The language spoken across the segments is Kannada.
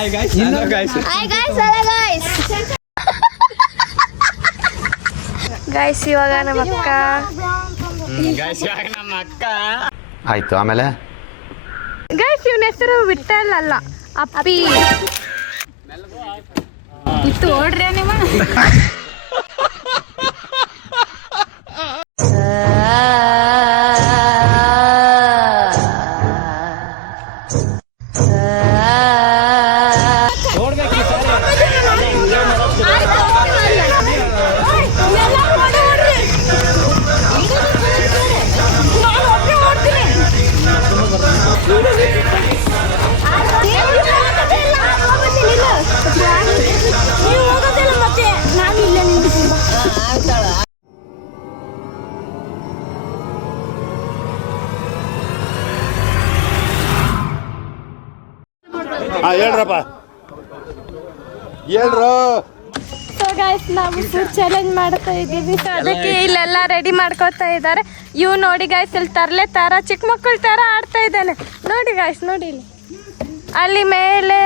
Hi guys hello guys guys ಇವಾಗ ನಮ್ಮ ಅಕ್ಕ ಆಯ್ತು ಆಮೇಲೆ ಗೈಸ್ ಇವನ ಹೆಸರು ವಿಠಲ್ ಅಲ್ಲ ಅಪ್ಪಿ ಇತ್ತು ಓಡ್ರಿ ನಿಮ್ಮ ಹೇಳ್ರಪ್ಪ ಹೇಳ್ರು. ಸೊ ಗೈಸ್ ನಾವು ಫುಡ್ ಚಾಲೆಂಜ್ ಮಾಡ್ತಾ ಇದ್ದೀವಿ. ಸೊ ಅದಕ್ಕೆ ಇಲ್ಲೆಲ್ಲ ರೆಡಿ ಮಾಡ್ಕೋತಾ ಇದ್ದಾರೆ. ಇವು ನೋಡಿ ಗೈಸ್ ಇಲ್ಲಿ ತರಲೆ ತರ ಚಿಕ್ಕ ಮಕ್ಕಳ ತರ ಆಡ್ತಾ ಇದ್ದಾನೆ ನೋಡಿ ಗೈಸ್ ನೋಡಿ ಇಲ್ಲಿ ಅಲ್ಲಿ ಮೇಲೆ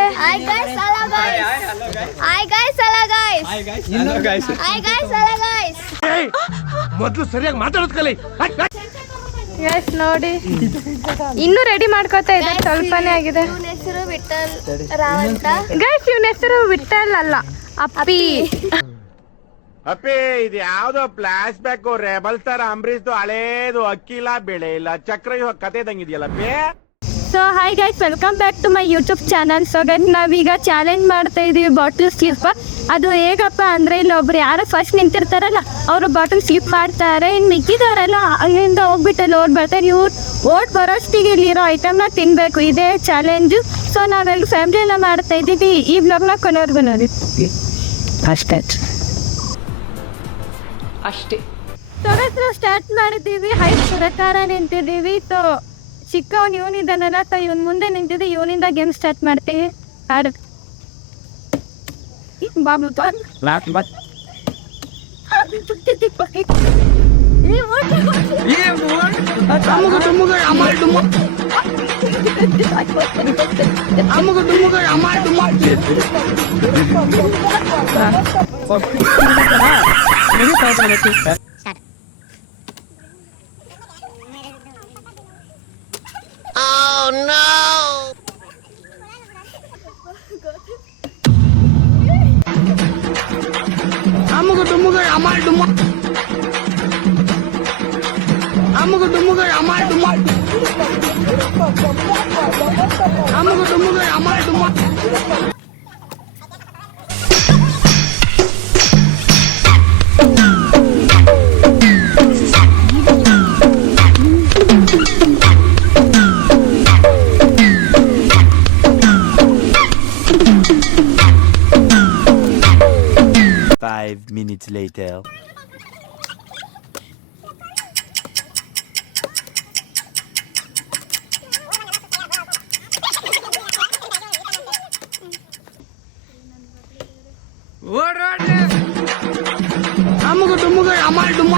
ಮೊದಲು ಸರಿಯಾಗಿ ಮಾತಾಡೋದು ಕಲಿ. ಗೈಸ್ ನೋಡಿ ಇನ್ನೂ ರೆಡಿ ಮಾಡ್ಕೋತಾ ಇದ್ದಾರೆ. ಸ್ವಲ್ಪನೇ ಆಗಿದೆ. ಗೈಸ್ ಇವನ ಹೆಸರು ವಿಠಲ್ ಅಲ್ಲ ಅಪ್ಪಿ. ಅಪ್ಪಿ ಇದು ಯಾವ್ದೋ ಫ್ಲಾಶ್ ಬ್ಯಾಕ್ ರೆಬಲ್ ತರ ಅಂಬರೀಶ್ದು ಹಳೇದು ಅಕ್ಕಿ ಇಲ್ಲ ಬೆಳೆ ಇಲ್ಲ ಚಕ್ರ ಕತೆ ಇದ್ದಂಗಿದೆಯಲ್ಲ ಅಪ್ಪಿ. So hi guys welcome back to my YouTube channel. So guys ನಾವೀಗ ಚಾಲೆಂಜ್ ಮಾಡ್ತಾ ಇದೀವಿ ಬಾಟಲ್ ಸ್ಲಿಪ್. ಅದು ಹೇಗಪ್ಪ ಅಂದರೆ ಇಲ್ಲೊಬ್ರು ಯಾರು ಫಸ್ಟ್ ನಿಂತಿರ್ತಾರಲ್ಲ ಅವರು ಬಾಟಲ್ ಸ್ಲಿಪ್ ಮಾಡ್ತಾರೆ. ಇನ್ನು ಮಿಕ್ಕಿದವರೆಲ್ಲ ಅಲ್ಲಿಂದ ಹೋಗ್ಬಿಟ್ಟಲ್ಲಿ ಓಡ್ ಬರ್ತಾರೆ. ಇವ್ರು ಓಡ್ ಬರೋಷ್ಟಿಗೆ ಇಲ್ಲಿರೋ ಐಟಮ್ನ ತಿನ್ನಬೇಕು. ಇದೇ ಚಾಲೆಂಜು. ಸೊ ನಾವೆಲ್ಲ ಫ್ಯಾಮಿಲಿ ಎಲ್ಲ ಮಾಡ್ತಾ ಇದ್ದೀವಿ. ಈ ಬ್ಲಾಗ್ನ ಕೊನೆವರೆಗೂ ನೋಡಿ ಅಷ್ಟೇ. ಸೊ ಗೈಸ್ ನಾವು ಸ್ಟಾರ್ಟ್ ಮಾಡಿದ್ದೀವಿ. ಹೈಟ್ ಪ್ರಕಾರ ನಿಂತಿದ್ದೀವಿ. ಸೊ ಚಿಕ್ಕವನು ಇವನಿದ್ದಾನಲ್ಲ ಸೊ ಇವನ್ ಮುಂದೆ ನಿಂತಿದ್ದೆ. ಇವನಿಂದ ಗೇಮ್ ಸ್ಟಾರ್ಟ್ ಮಾಡ್ತೀವಿ. ಆಡು ಬಾಬು Oh no! ಅಮ್ಮಗ ಡುಮ್ಮಗ ಅಮಾಲ್ ಡುಮ್ಮ ಅಮ್ಮಗ ಡುಮ್ಮಗ ಅಮಾಲ್ ಡುಮ್ಮ ಅಮ್ಮಗ ಡುಮ್ಮಗ ಅಮಾಲ್ ಡುಮ್ಮ. Minutes later. ಅಮ್ಮಗ ಡುಮ್ಮಗ ಅಮಾಲ್ ಡುಮ್ಮ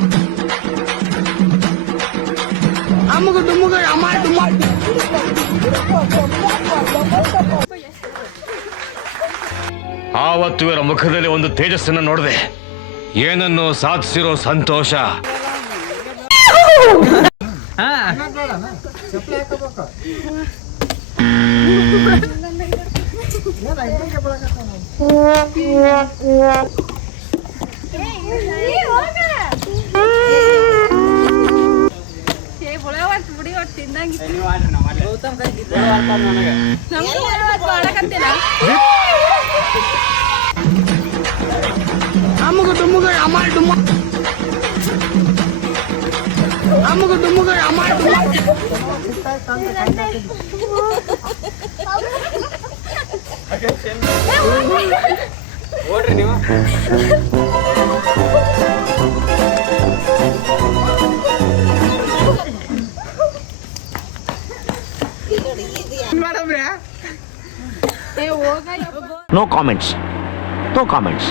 ಅಮ್ಮಗ ಡುಮ್ಮಗ ಅಮಾಲ್ ಡುಮ್ಮ. ಆವತ್ತು ಇವರ ಮುಖದಲ್ಲಿ ಒಂದು ತೇಜಸ್ಸನ್ನು ನೋಡಿದೆ. ಏನನ್ನು ಸಾಧಿಸಿರೋ ಸಂತೋಷ. ಅಮ್ಮಗ ಡುಮ್ಮಗ ಅಮಾಲ್ ಡುಮ್ಮ ಅಮ್ಮಗ ಡುಮ್ಮಗ ಅಮಾಲ್ ಡುಮ್ಮ. ಓಡ್ರಿ ನೀವು. No comments no comments.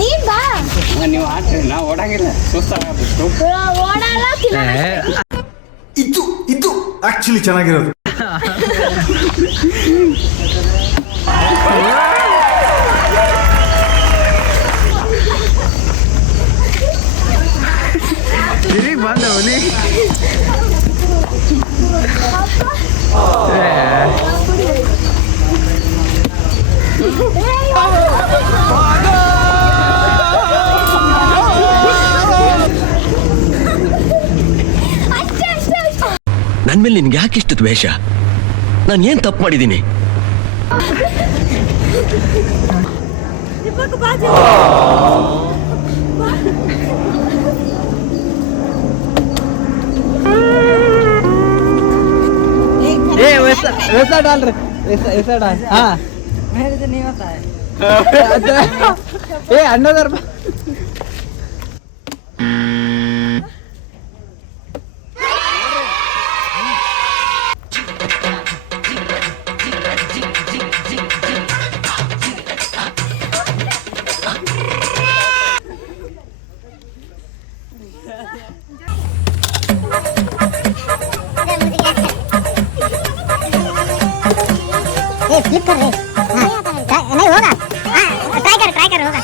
ನೀನ್ ಬಾ ನೀವು ಆಡ್ರಿ ನಾವು ಓಡಂಗಿಲ್ಲ ಸುಸ್ತಾಗತ್ತೆ ಓಡಲ್ಲ ಇದು ಆಕ್ಚುಲಿ ಚೆನ್ನಾಗಿರೋದು. ನನ್ ಮೇಲೆ ನಿನ್ಗೆ ಯಾಕೆ ಇಷ್ಟು ದ್ವೇಷ? ನಾನು ಏನ್ ತಪ್ಪು ಮಾಡಿದ್ದೀನಿ? ಅನ್ನೋದರ स्किप कर रहे नहीं होगा ट्राई कर होगा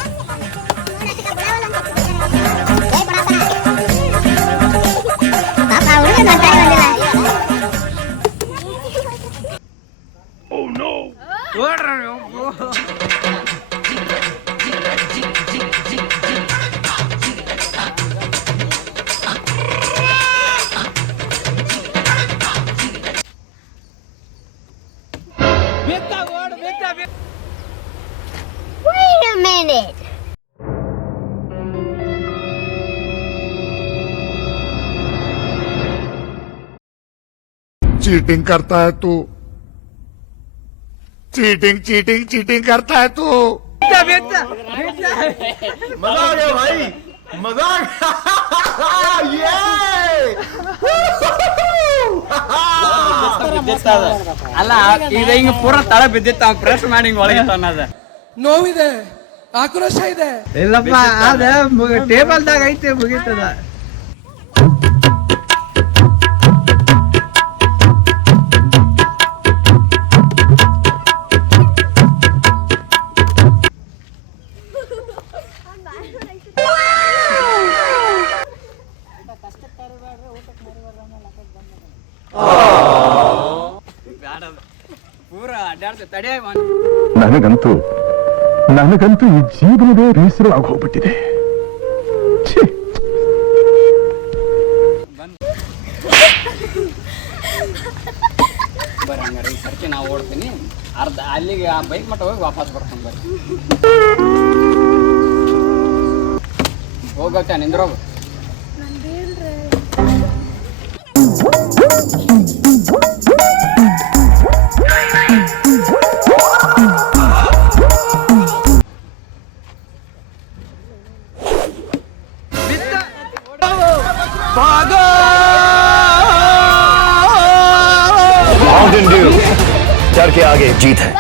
पापा उड़े ना ट्राई बंदिला oh no Wait a minute. Cheating करता है तू, चीटिंग चीटिंग चीटिंग करता है तू। मजा आ गया भाई, मजा आ गया। ಅಲ್ಲ ಈಗ ಹಿಂಗ ಪೂರ ತಳ ಬಿದ್ದಿತ್ತ ಪ್ರೆಸ್ ಮಾಡಿ ಹಿಂಗ ಒಳಗಿತ್ತ ಅನ್ನೋದ ನೋವಿದೆ, ಆಕ್ರೋಶ ಇದೆ. ಇಲ್ಲಪ್ಪ ಅದ ಟೇಬಲ್ದಾಗ ಐತೆ ಮುಗಿತದ. ಪೂರ ಅಡ್ಡಾಡ್ತ ತಡೆ ನನಗಂತೂ ಈ ಜೀವನವೇ ಬೇಸರ ಆಗೋಗ್ಬಿಟ್ಟಿದೆ. ಬರ್ರಿ ಹಂಗಾರೆ ಈ ಸರ್ತಿ ನಾವು ಓಡ್ತೀನಿ, ಅರ್ಧ ಅಲ್ಲಿಗೆ ಆ ಬೈಕ್ ಮಟ್ಟ ಹೋಗಿ ವಾಪಸ್ ಬರ್ತೀನಿ. ಬರ್ರಿ ಹೋಗತ್ತ ನಿಂದ್ರೋಗು. डर के आगे जीत है.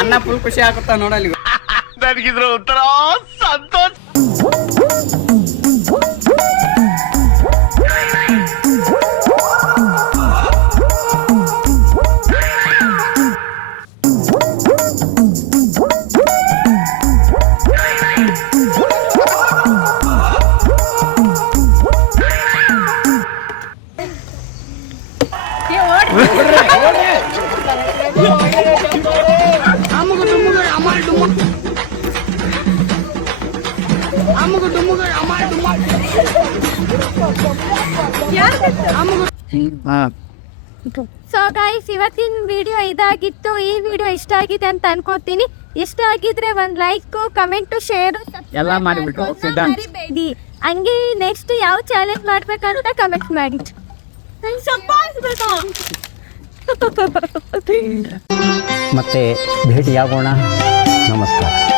ಅನ್ನ ಫುಲ್ ಖುಷಿ ಆಗುತ್ತಾ ನೋಡಲ್ಲಿ. ನನಗಿದ್ರ ಒಂಥರ ಸಂತೋಷ. ಸೊ ಗೈಸ್, ಇವತ್ತಿನ ವಿಡಿಯೋ ಇದಾಗಿತ್ತು. ಈ ವಿಡಿಯೋ ಇಷ್ಟ ಆಗಿದೆ ಅಂತ ಅನ್ಕೋತೀನಿ. ಇಷ್ಟ ಆಗಿದ್ರೆ ಒಂದು ಲೈಕ್, ಕಮೆಂಟ್, ಶೇರ್ ಎಲ್ಲ ಮಾಡಿಬಿಟ್ಟು ಮರಿಬೇಡಿ. ಹಂಗೆ ನೆಕ್ಸ್ಟ್ ಯಾವ ಚಾಲೆಂಜ್ ಮಾಡ್ಬೇಕಂತ ಕಮೆಂಟ್ ಮಾಡಿ. ಮತ್ತೆ ಭೇಟಿಯಾಗೋಣ. ನಮಸ್ಕಾರ.